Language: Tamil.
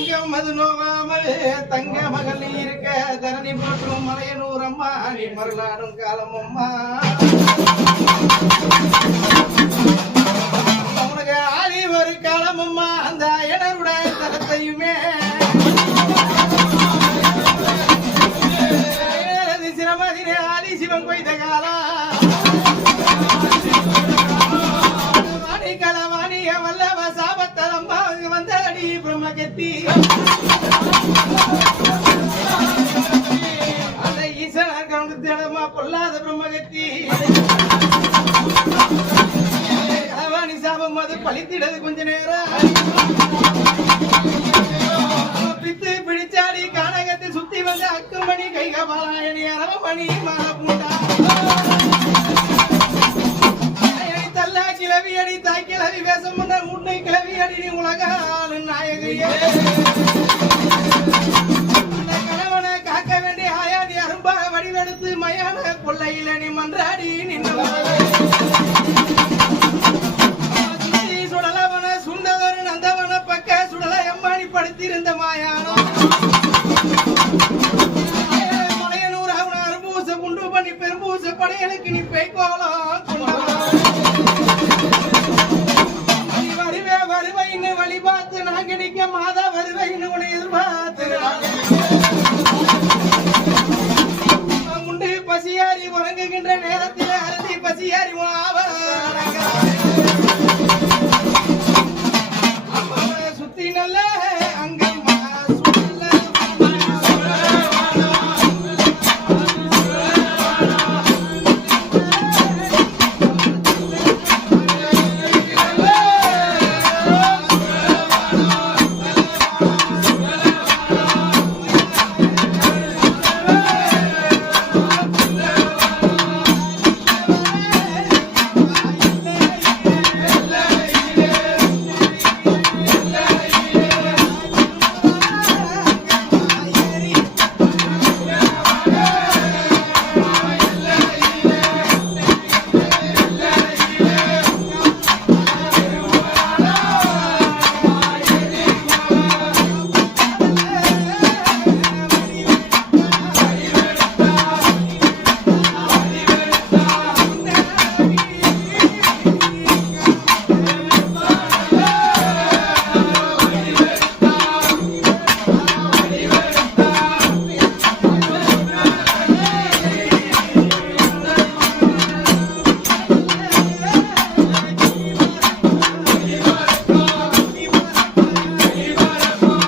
அங்கம் அது நோவாமல் தங்க மகள் இருக்க தரணி போற்றும் மலையனூர் அம்மா நீ மருளாடும் காலம் அம்மா உனக்கு ஆதி ஒரு காலம் அம்மா அந்த அயனருடைய தரத்தையுமே சிரமதினே ஆதி சிவன் கொய்த காலம் வாணி களவாணிய வல்லவ சாபத்தலம்மா வந்தடி பிரம்மகத்தி அந்த ஈசனர் கவுண்டமா பொல்லாத பிரம்மகத்தி களவாணி சாபம் அது பழித்திடது கொஞ்ச நேரம் பித்து பிடிச்சாடி கானகத்தை சுத்தி வந்த அக்குமணி கைகபாலாயணி அரவமணி மாலை பூண்டா தல்லா கிளவி அடி தாய் கிளவி வேஷம் முன்னர் முன்னை கிளவி அடி நீ உலக நாயகையே அந்த கணவனை காக்க வேண்டிய ஆயாடி அரும்பாக வடிவெடுத்து மயான கொள்ளையில நீ மன்றாடி நின்று சுடலவன சுண்டவன நந்தவன பக்க சுடல எம்மாடி படுத்திருந்த மாயானம் மலையனூர் அவன அரும்பூச குண்டு பண்ணி பெரும்பூச படையலுக்கு நீ பேய்கோலம் வருவே வருவைன்னு வழி பார்த்து நாங்க நிக்க மாதா வருவைன்னு உன்னை எதிர்பார்த்து